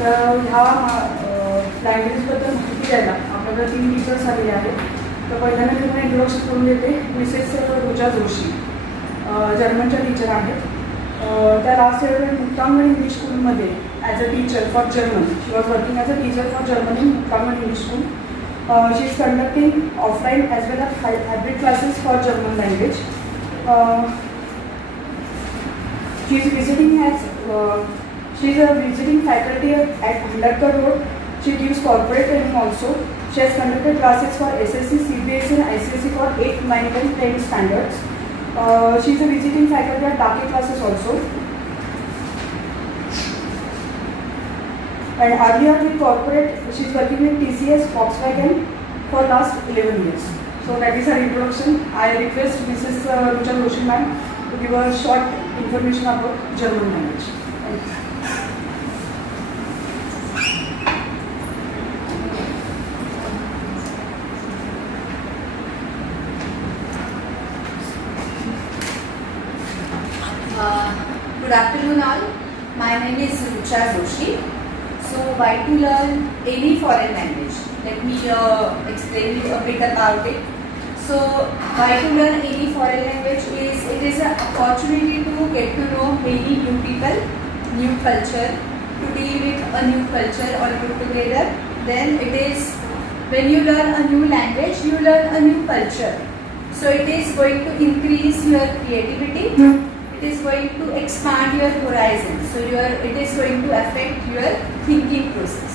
तर ह्या लँग्वेजबद्दल माहिती द्यायला आपल्याकडे 3 टीचर्स आलेले आहेत. तर पहिल्यांदा मी तुम्हाला इंट्रोडक्शन करून देते. मिसेस रुचा जोशी जर्मनच्या टीचर आहेत. त्या लास्ट इयर मुक्तांगण इंग्लिश स्कूलमध्ये as a teacher for German. She was working as a teacher for German in Muktangan English school. She is conducting offline as well as hybrid classes for German language. She is visiting faculty at Ambedkar Road. She gives corporate training also. She has conducted classes for SSC, CBSE and ICSE for 8, 9, 10, 10 standards. She is a visiting faculty at Dake classes also. And earlier with corporate, she is working with TCS, Volkswagen for last 11 years. So that is her introduction. I request Mrs. Rucha Joshi ma'am to give a short information about German language. Good afternoon all. My name is Rucha Joshi. So why to learn any foreign language? Let me explain you a bit about it. So why to learn any foreign language is it is an opportunity to get to know many new people, new culture, to deal with a new culture all put together. Then it is when you learn a new language, you learn a new culture. So it is going to increase your creativity. It is going to expand your horizon. So it is going to affect your thinking process.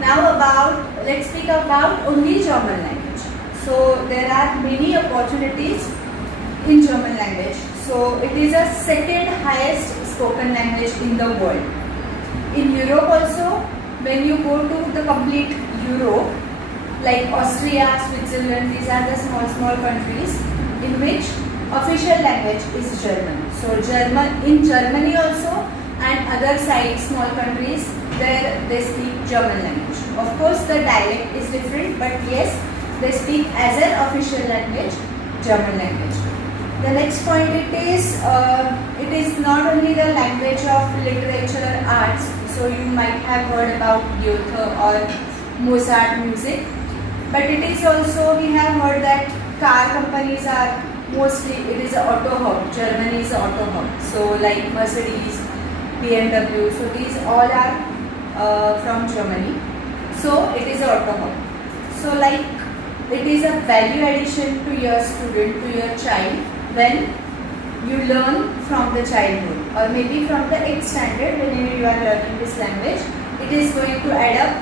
Now let's speak about only German language. So there are many opportunities in German language. So it is a second highest spoken language in the world. In Europe also, when you go to the complete Europe, like Austria, Switzerland, these are the small countries in which official language is German. So in Germany also and other side small countries, there they speak German language. Of course the dialect is different, but yes, they speak as an official language German language. The next point it is not only the language of literature arts. So you might have heard about Goethe or Mozart music, but it is also we have heard that car companies are mostly it is an auto hub. Germany is an auto hub. So like Mercedes, BMW. So these all are from Germany. So it is an auto hub. So like it is a value addition to your student, to your child when you learn from the childhood or maybe from the 8th standard when you are learning this language. It is going to add up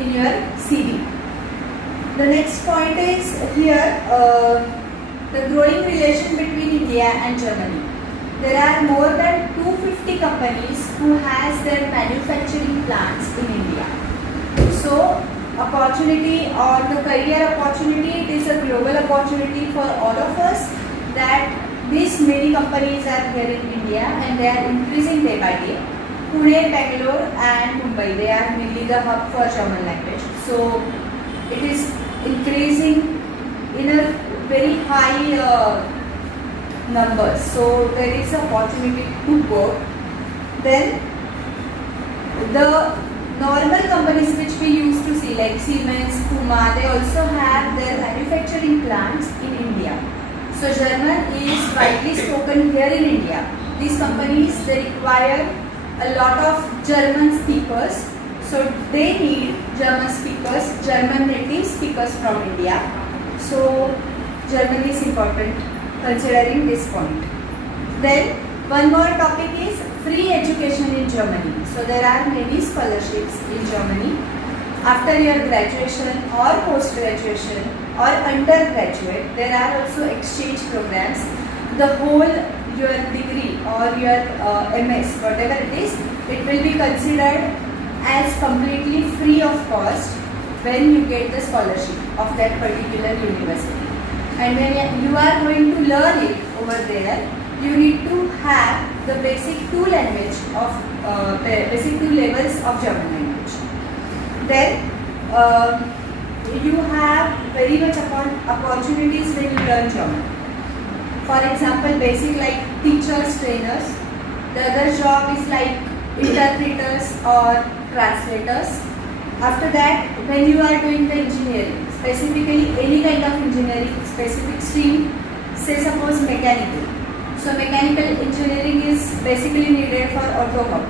in your CV. The next point is here. The growing relation between India and Germany. There are more than 250 companies who has their manufacturing plants in India. So opportunity or the career opportunity, it is a global opportunity for all of us that these many companies are here in India and they are increasing day by day. Pune, Bangalore and Mumbai, they are mainly the hub for German language. So it is increasing in a very high numbers. So there is a opportunity to work. Then the normal companies which we used to see like Siemens, Puma, they also have their manufacturing plants in India. So German is widely spoken here in India. These companies, they require a lot of German speakers. So they need German speakers, German native speakers from India. So Germany is important considering this point. Then one more topic is free education in Germany. So there are many scholarships in Germany. After your graduation or post-graduation or undergraduate, there are also exchange programs. The whole your degree or your MS, whatever it is, it will be considered as completely free of cost when you get the scholarship of that particular university. And when you are going to learn it over there, you need to have the basic two levels of German language. Then you have very much opportunities when you learn German. For example, basic like teachers, trainers. The other job is like interpreters or translators. After that, when you are doing the engineering, specifically any kind of engineering, specific stream, say suppose mechanical. So mechanical engineering is basically needed for auto hub.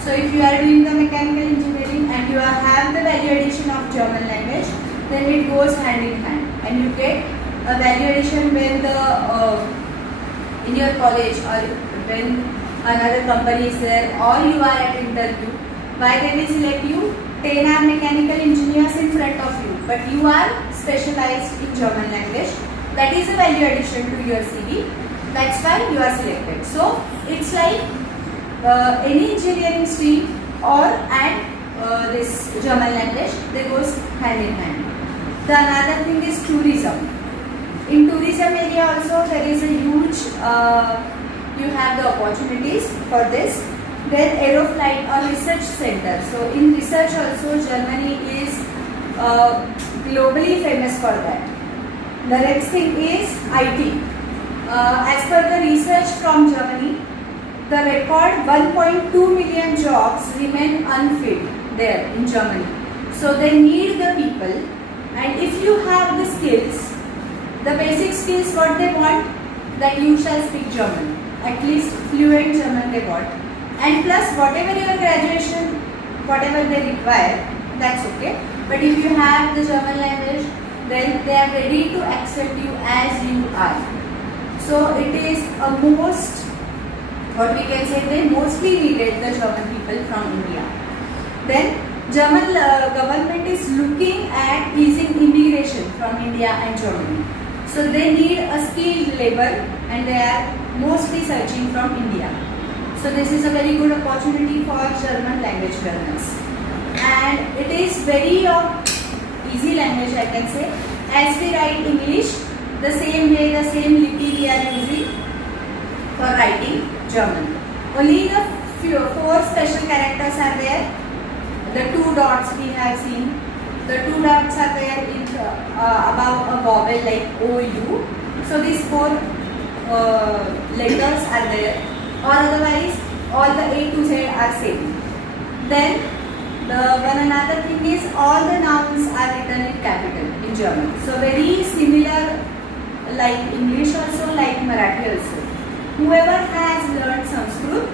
So if you are doing the mechanical engineering and you have the value addition of German language, then it goes hand in hand, and you get a value addition when in your college or when another company is there or you are at interview. Why they will select you? 10 are mechanical engineers in front of you, but you are specialized in German language. That is a value addition to your CV. That's why you are selected. So it's like any engineering stream and this German language, they goes hand in hand. The another thing is tourism. In tourism area also there is a huge, you have the opportunities for this. Then Aeroflight or research center. So in research also Germany is globally famous for that. The next thing is IT. As per the research from Germany, the record 1.2 million jobs remain unfilled there in Germany. So they need the people, and if you have the skills, the basic skills what they want, that you shall speak German, at least fluent German they want, and plus whatever your graduation, whatever they require, that's okay. But if you have the German language, then they are ready to accept you as you are. So it is a most, what we can say, they mostly needed the German people from India. Then German government is looking at easing immigration from India and Germany. So they need a skilled labor, and they are mostly searching from India. So this is a very good opportunity for German language learners. And it is very easy language, I can say. As we write English, the same way, the same lipi we are using for writing German. Only the four special characters are there. The two dots we have seen. The two dots are there in above a vowel like OU. So these four letters are there. Or otherwise, all the A to Z are same. Then one another thing is all the nouns are written in capital in German. So very similar like English also, like Marathi also. Whoever has learned Sanskrit,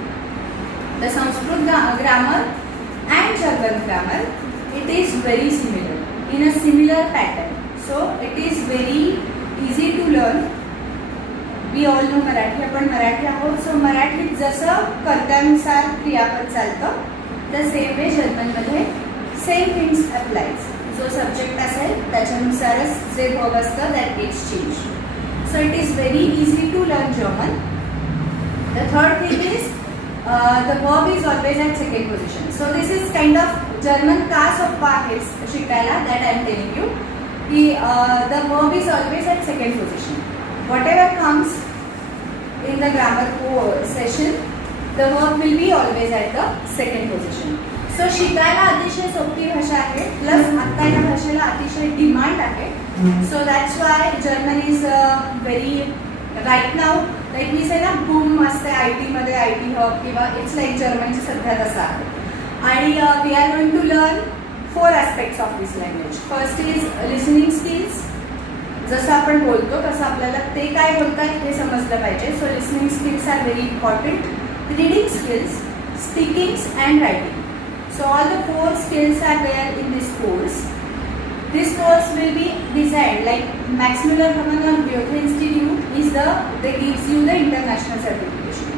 the Sanskrit grammar and German grammar, it is very similar, in a similar pattern. So it is very easy to learn. We all know Marathi, आपण मराठी आहोत. So मराठीत जसं कर्त्यानुसार क्रियापद चालतं, the same way German मध्ये same things applies. जो subject असेल त्याच्यानुसारच जे verb असतं that gets changed. So it is very easy to learn German. The third thing is the verb is always at second position. So this is kind of German का सोपा आहे शिकायला, that I am telling you. The verb is always at second position. Whatever comes in the grammar session, the verb will be always at the second position. So शिकायला अतिशय सोपी भाषा आहे, plus आता या भाषेला अतिशय डिमांड आहे. So that's why German is very, right now, like we say ना, boom असते IT मध्ये, IT hub किंवा it's like German ची सध्या तसं आहे. आणि we are going to learn 4 aspects of this language. First is listening skills. जसं आपण बोलतो तसं आपल्याला ते काय बोलतात हे समजलं पाहिजे. So listening skills are very important. Reading skills, speakings and writing. So all the 4 skills are there in this course. This course will be designed like Max Muller Hermann Goethe Institute is they gives you the international certification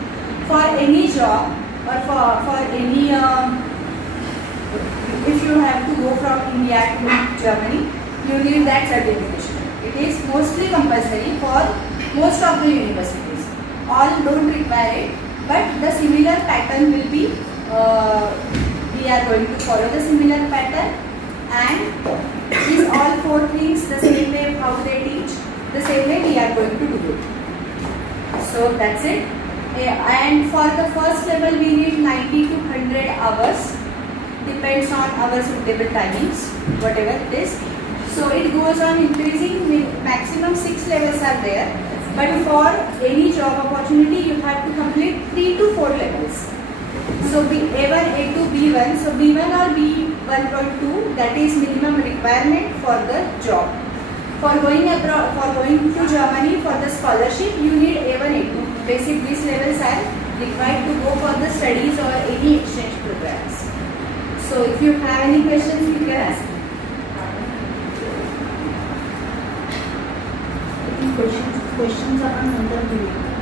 for any job or for any if you have to go from India to Germany, you need that certification. It is mostly compulsory for most of the universities. All don't require it, but the similar pattern will be. We are going to follow the similar pattern, and these all 4 things the same way how they teach, the same way we are going to do it. So that's it. And for the first level we need 90 to 100 hours, depends on our suitable timings, whatever it is. So it goes on increasing. Maximum 6 levels are there, but for any job opportunity you have to complete 3 to 4 levels. So A1, A2, B1 B1. So B1 or B1.2, that is minimum requirement for the job. For going abroad, for going to Germany for the scholarship, you need A1, A2. Basic these levels are required to go for the studies or any exchange programs. So if you have any questions, you can ask me. Questions आपण नंतर घेऊ.